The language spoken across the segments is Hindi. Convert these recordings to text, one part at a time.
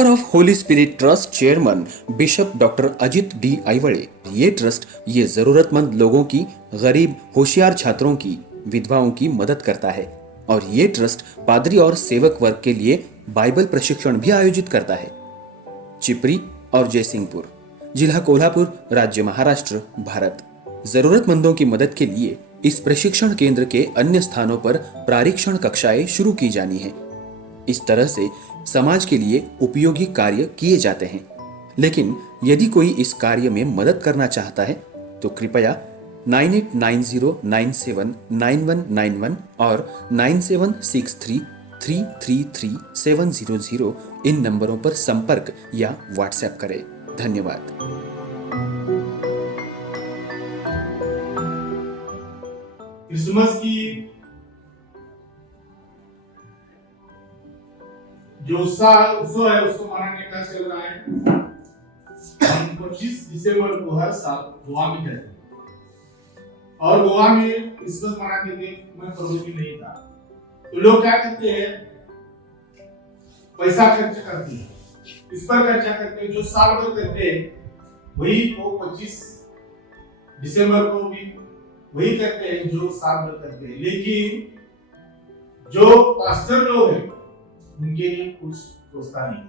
Power of Holy Spirit trust chairman bishop doctor Ajit D Aiwade. ये ट्रस्ट ये जरूरतमंद लोगों की, गरीब होशियार छात्रों की, विधवाओं की मदद करता है और ये ट्रस्ट पादरी और सेवक वर्ग के लिए बाइबल प्रशिक्षण भी आयोजित करता है। चिपरी और जयसिंहपुर, जिला कोल्हापुर, राज्य महाराष्ट्र, भारत। जरूरतमंदों की मदद के लिए इस प्रशिक्षण केंद्र के अन्य स्थानों पर प्रारीक्षण कक्षाएं शुरू की जानी है। इस तरह से समाज के लिए उपयोगी कार्य किए जाते हैं। लेकिन यदि कोई इस कार्य में मदद करना चाहता है तो कृपया 9890979191 और 9763333700 इन नंबरों पर संपर्क या व्हाट्सएप करें। धन्यवाद। क्रिसमस की जो उत्सव है उसको मनाने का चल रहा है। 25 दिसंबर को हर साल गोवा में जाते हैं और गोवा में क्रिसमस मनाते थे। मैं प्रभु जी नहीं था तो लोग क्या करते हैं, पैसा खर्च करते हैं, इस पर खर्चा करते हैं। जो साल भर करते हैं वही वो 25 दिसंबर को भी वही करते हैं जो साल भर करते हैं। लेकिन जो पास्टर लोग हैं उनके लिए कुछ सोचता नहीं।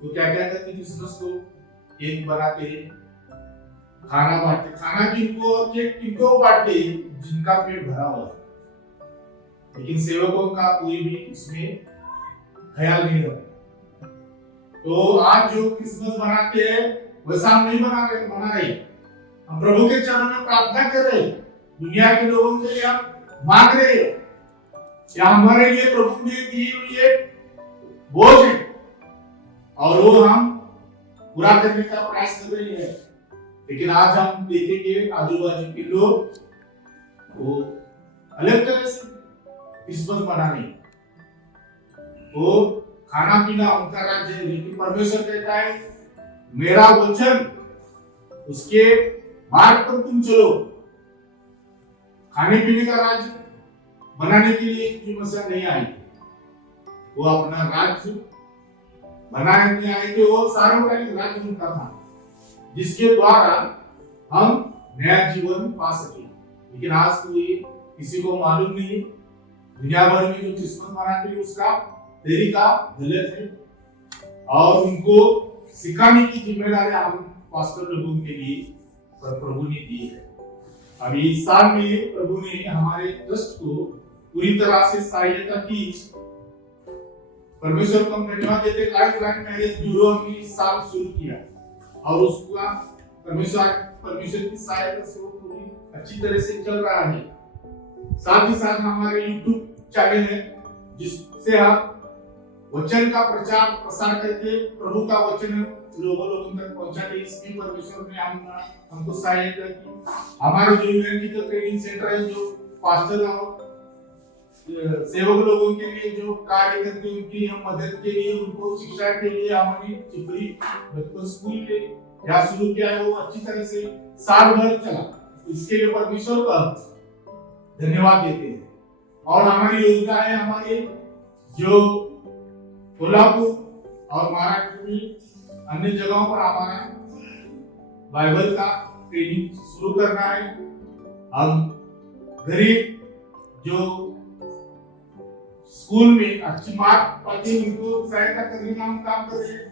तो क्या क्या करते हैं, क्रिसमस को केक बनाते हैं, खाना बांटते। खाना किनको केक किनको बांटते जिनका पेट भरा हुआ है, लेकिन सेवकों का कोई भी इसमें ख्याल नहीं रखता। तो आज जो क्रिसमस मनाते हैं वैसा हम नहीं मना रहे। हम प्रभु के चरणों में प्रार्थना कर रहे हैं, दुनिया के लोगों के लिए हम मांग रहे हैं कि हमारे लिए प्रभु ने दी हुई है बोझ है और वो हम पूरा करने का प्रयास कर रहे हैं। लेकिन आज हम देखेंगे आजू बाजू के लोग वो अलग तरह से क्रिसमस मना रहे। वो खाना पीना उनका राज्य है, लेकिन परमेश्वर कहता है मेरा वचन उसके मार्ग पर तुम चलो। खाने पीने का राज्य बनाने के लिए समस्या नहीं आई, वो अपना राज्य बनाने आए थे। वो सार्वकालिक राज्य उनका था जिसके द्वारा हम नया जीवन पा सके। लेकिन आज कोई किसी को मालूम नहीं, दुनिया भर में जो क्रिसमस मनाते हैं उसका तरीका गलत है और उनको सिखाने की जिम्मेदारी हम पास्टर लोगों के लिए प्रभु ने दी है। अभी इस साल में प्रभु ने हमारे ट्रस्ट को पूरी तरह से सहायता की। परमेश्वर को हम धन्यवाद देते। लाइफ लाइन मैरिज ब्यूरो हमने इस साल शुरू किया और उसका परमेश्वर की सहायता से वो पूरी अच्छी तरह से चल रहा है। साथ ही साथ हमारे YouTube चैनल है जिससे हम वचन का प्रचार प्रसार करके प्रभु का वचन लोगों तक पहुंचाने इसकी परमेश्वर ने हमको सहायता की। हमारे जो यूनिवर्सिटी ट्रेनिंग सेंटर है जो पास्टर और सेवक लोगों के लिए जो कार्य करते हैं उनकी हम मदद के लिए, उनको शिक्षा के लिए हमने चिपरी बच्चों स्कूल के यहाँ शुरू किया है। वो अच्छी तरह से साल भर चला, इसके लिए परमेश्वर का धन्यवाद देते हैं। और हमारी योजना है हमारे जो कोल्हापुर और महाराष्ट्र में अन्य जगहों पर हमारा बाइबल का ट्रेनिंग शुरू करना है। हम गरीब जो स्कूल में अच्छी मार्क पाते हैं उनको सहायता करने का हम काम कर रहे हैं।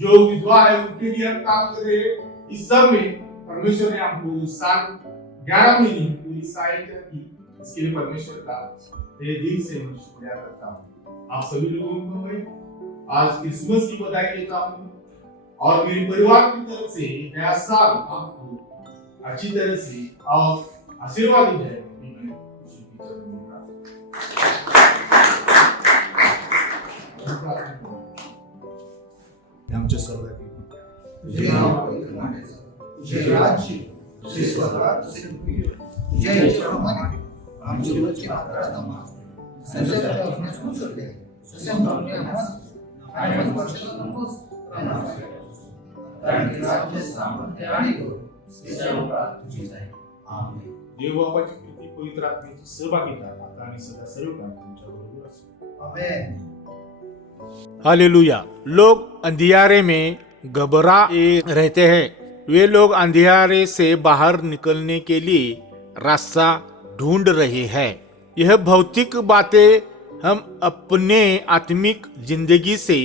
जो विधवा है उनके लिए हम काम कर रहे हैं। इस सब में परमेश्वर ने हमको इस साल 11 महीने पूरी सहायता की। इसके लिए परमेश्वर का मेरे दिल से मैं शुक्रिया करता हूँ। आप सभी लोगों को मैं आज क्रिसमस की बधाई देता हूँ और मेरे परिवार की तरफ से नया साल आपको अच्छी तरह से और आशीर्वाद दी जाए। आमच्या सर्वांची जय राज्य जय स्वराज जय जर्मनी आमची वचन प्रार्थना संजय अपने सुनते ससम अपने हात आणि वर्षाला नमोस राणी राज्य सामर्थ्य आणि सर्व तुझीच आहे। आमेन। देव बाबाची कृती पवित्र आत्म्याची सहभागिता आता आणि सदा सर्व काळ तुमच्या बरोबर असो। आमेन। हालेलुया। लोग अंधियारे में घबराए रहते हैं। वे लोग अंधियारे से बाहर निकलने के लिए रास्ता ढूंढ रहे हैं। यह भौतिक बातें हम अपने आत्मिक जिंदगी से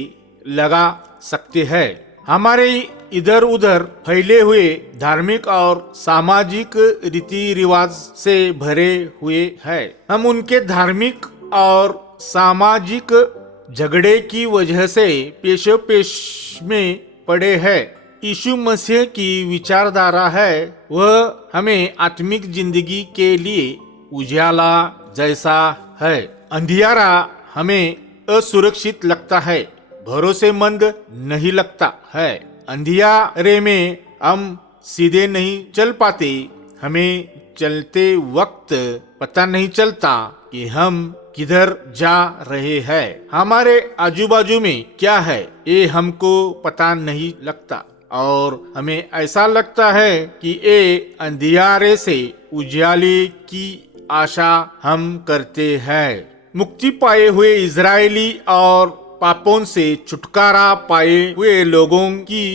लगा सकते हैं। हमारे इधर उधर फैले हुए धार्मिक और सामाजिक रीति रिवाज से भरे हुए हैं। हम उनके धार्मिक और सामाजिक झगड़े की वजह से पेशो पेश में पड़े हैं। यीशु मसीह की विचारधारा है, वह हमें आत्मिक जिंदगी के लिए उजाला जैसा है। अंधियारा हमें असुरक्षित लगता है, भरोसेमंद नहीं लगता है। अंधियारे में हम सीधे नहीं चल पाते। हमें चलते वक्त पता नहीं चलता कि हम किधर जा रहे हैं। हमारे आजू बाजू में क्या है ये हमको पता नहीं लगता और हमें ऐसा लगता है कि ये अंधियारे से उजाले की आशा हम करते हैं। मुक्ति पाए हुए इजरायली और पापों से छुटकारा पाए हुए लोगों की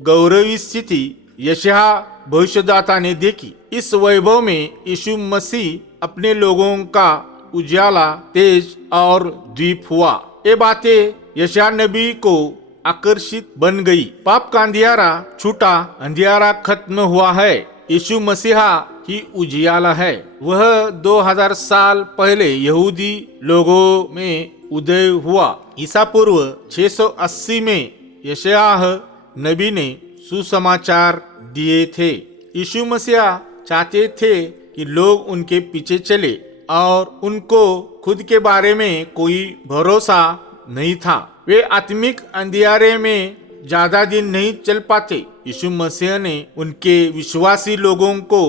गौरवी स्थिति यशाया भविष्यद्वक्ता ने देखी। इस वैभव में यीशु मसीह अपने लोगों का उजाला, तेज और दीप हुआ। ये बातें यशाया नबी को आकर्षित बन गई। पाप का अंधियारा छूटा, अंधियारा खत्म हुआ है। यीशु मसीहा ही उजियाला है। वह 2000 साल पहले यहूदी लोगों में उदय हुआ। ईसा पूर्व 680 में यशायाह नबी ने सुसमाचार दिए थे। यीशु मसीहा चाहते थे कि लोग उनके पीछे चले और उनको खुद के बारे में कोई भरोसा नहीं था। वे आत्मिक अंधियारे में ज्यादा दिन नहीं चल पाते। यीशु मसीह ने उनके विश्वासी लोगों को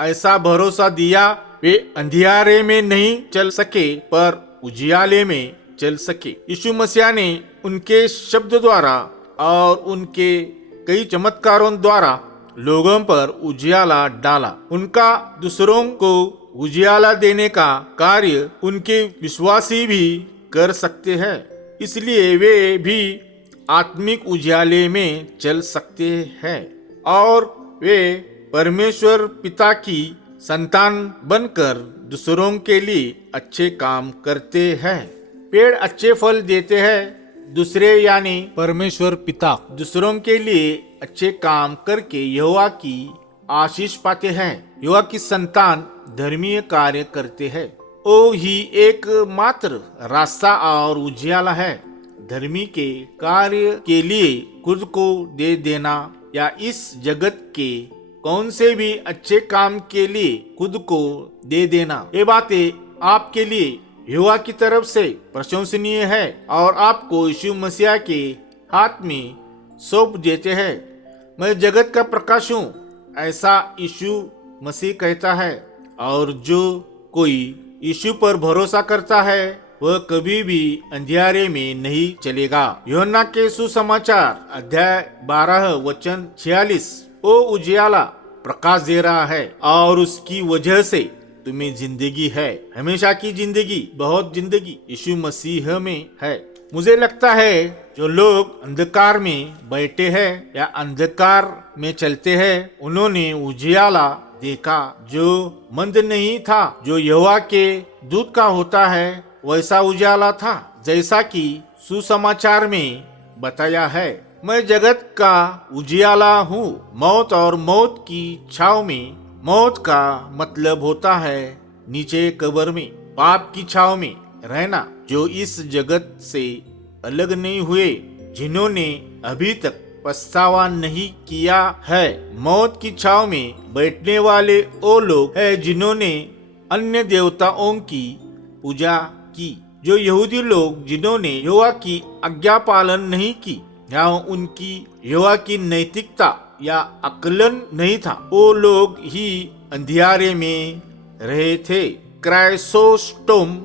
ऐसा भरोसा दिया, वे अंधियारे में नहीं चल सके पर उजियाले में चल सके। यीशु मसीह ने उनके शब्द द्वारा और उनके कई चमत्कारों द्वारा लोगों पर उजियाला डाला। उनका दूसरों को उजियाला देने का कार्य उनके विश्वासी भी कर सकते हैं, इसलिए वे भी आत्मिक उजियाले में चल सकते हैं और वे परमेश्वर पिता की संतान बनकर दूसरों के लिए अच्छे काम करते हैं। पेड़ अच्छे फल देते हैं, दूसरे यानी परमेश्वर पिता दूसरों के लिए अच्छे काम करके यहोवा की आशीष पाते हैं। यहोवा की संतान धर्मीय कार्य करते हैं। ओ ही एक मात्र रास्ता और उजियाला है। धर्मी के कार्य के लिए खुद को दे देना या इस जगत के कौन से भी अच्छे काम के लिए खुद को दे देना, ये बातें आपके लिए यहोवा की तरफ से प्रशंसनीय है और आपको यीशु मसीह के हाथ में सौंप देते हैं। मैं जगत का प्रकाश हूँ, ऐसा यीशु मसीह कहता है, और जो कोई यीशु पर भरोसा करता है वह कभी भी अंधियारे में नहीं चलेगा। यूहन्ना के सुसमाचार अध्याय 12 वचन 46। ओ उजियाला प्रकाश दे रहा है और उसकी वजह से तुम्हें जिंदगी है, हमेशा की जिंदगी, बहुत जिंदगी यीशु मसीह में है। मुझे लगता है जो लोग अंधकार में बैठे हैं या अंधकार में चलते हैं, उन्होंने उजियाला देखा जो मंद नहीं था, जो यहोवा के दूत का होता है वैसा उजाला था, जैसा कि सुसमाचार में बताया है। मैं जगत का उजियाला हूँ। मौत और मौत की छाव में, मौत का मतलब होता है नीचे कब्र में, पाप की छाव में रहना, जो इस जगत से अलग नहीं हुए, जिन्होंने अभी तक पछतावा नहीं किया है। मौत की छाव में बैठने वाले वो लोग हैं जिन्होंने अन्य देवताओं की पूजा की, जो यहूदी लोग जिन्होंने यहोवा की आज्ञा पालन नहीं की या उनकी यहोवा की नैतिकता या आकलन नहीं था, वो लोग ही अंधियारे में रहे थे। क्राइसोस्टोम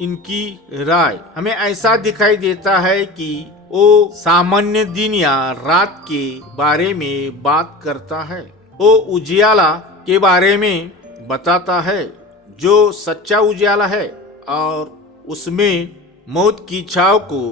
इनकी राय हमें ऐसा दिखाई देता है कि वो सामान्य दिन या रात के बारे में बात करता है। वो उजियाला के बारे में बताता है जो सच्चा उजियाला है और उसमें मौत की छाव को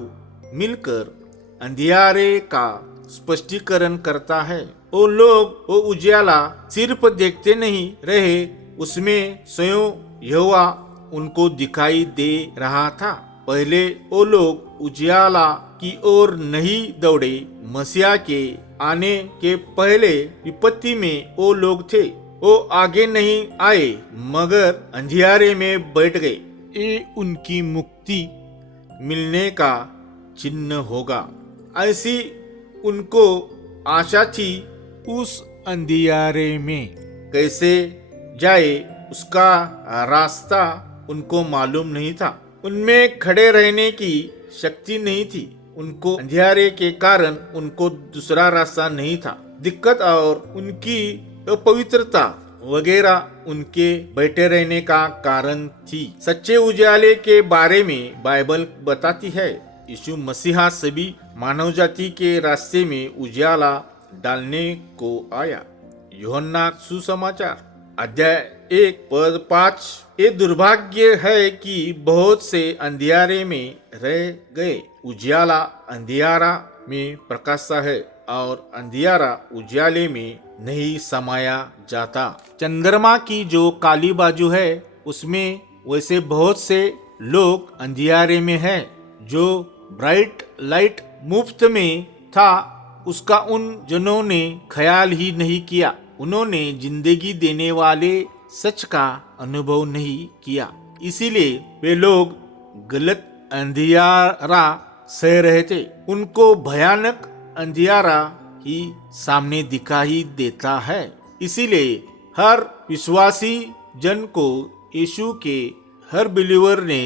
मिलकर अंधियारे का स्पष्टीकरण करता है। वो लोग वो उजियाला सिर्फ देखते नहीं रहे, उसमें स्वयं यहोवा उनको दिखाई दे रहा था। पहले वो लोग उजियाला की ओर नहीं दौड़े, मसीहा के आने के पहले विपत्ति में वो लोग थे। वो आगे नहीं आए मगर अंधियारे में बैठ गए। ये उनकी मुक्ति मिलने का चिन्ह होगा। ऐसी उनको आशा थी। उस अंधियारे में कैसे जाए उसका रास्ता उनको मालूम नहीं था। उनमें खड़े रहने की शक्ति नहीं थी। उनको अंधियारे के कारण उनको दूसरा रास्ता नहीं था। दिक्कत और उनकी अपवित्रता वगैरह उनके बैठे रहने का कारण थी। सच्चे उजाले के बारे में बाइबल बताती है, यीशु मसीहा सभी मानव जाति के रास्ते में उजाला डालने को आया। यूहन्ना सुसमाचार अध्याय 1:5। ये दुर्भाग्य है कि बहुत से अंधियारे में रह गए। उजियाला अंधियारा में प्रकाशता है और अंधियारा उजियाले में नहीं समाया जाता। चंद्रमा की जो काली बाजू है उसमें वैसे बहुत से लोग अंधियारे में हैं। जो ब्राइट लाइट मुफ्त में था उसका उन जनों ने ख्याल ही नहीं किया। उन्होंने जिंदगी देने वाले सच का अनुभव नहीं किया, इसीलिए वे लोग गलत अंधियारा सह रहे थे। उनको भयानक अंधियारा ही सामने दिखाई देता है। इसीलिए हर विश्वासी जन को यीशु के हर बिलीवर ने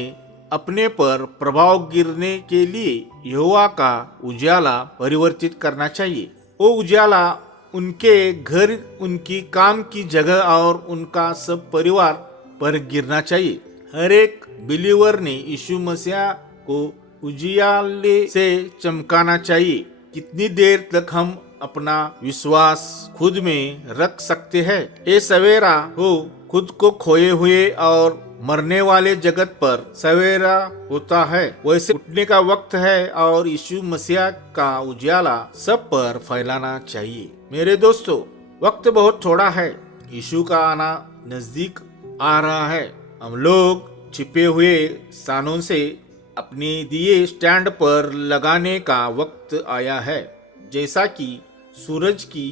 अपने पर प्रभाव गिरने के लिए यहोवा का उजाला परिवर्तित करना चाहिए। वो उजाला उनके घर, उनकी काम की जगह और उनका सब परिवार पर गिरना चाहिए। हर एक बिलीवर ने यीशु मसीह को उजियाले से चमकाना चाहिए। कितनी देर तक हम अपना विश्वास खुद में रख सकते हैं? ये सवेरा हो खुद को खोए हुए और मरने वाले जगत पर सवेरा होता है, वैसे उठने का वक्त है और यीशु मसीह का उजाला सब पर फैलाना चाहिए। मेरे दोस्तों, वक्त बहुत थोड़ा है। यीशु का आना नजदीक आ रहा है। हम लोग छिपे हुए स्थानों से अपने दिए स्टैंड पर लगाने का वक्त आया है। जैसा कि सूरज की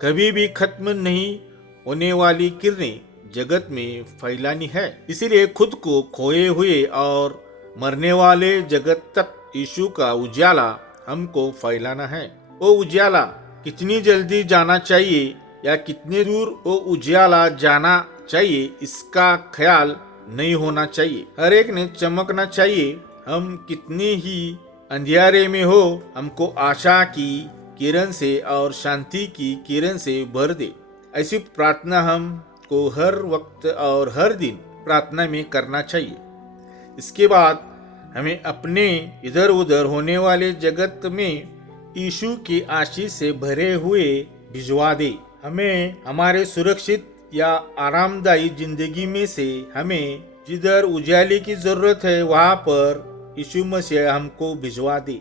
कभी भी खत्म नहीं होने वाली किरणें जगत में फैलानी है, इसीलिए खुद को खोए हुए और मरने वाले जगत तक यीशु का उजाला हमको फैलाना है। वो उजाला कितनी जल्दी जाना चाहिए या कितने दूर वो उजाला जाना चाहिए, इसका ख्याल नहीं होना चाहिए। हर एक ने चमकना चाहिए। हम कितने ही अंधियारे में हो, हमको आशा की किरण से और शांति की किरण से भर दे। ऐसी प्रार्थना हमको हर वक्त और हर दिन प्रार्थना में करना चाहिए। इसके बाद हमें अपने इधर उधर होने वाले जगत में यीशु की आशीष से भरे हुए भिजवा दे। हमें हमारे सुरक्षित या आरामदायी जिंदगी में से हमें जिधर उजाले की जरूरत है वहां पर यीशु मसीह हमको भिजवा दे।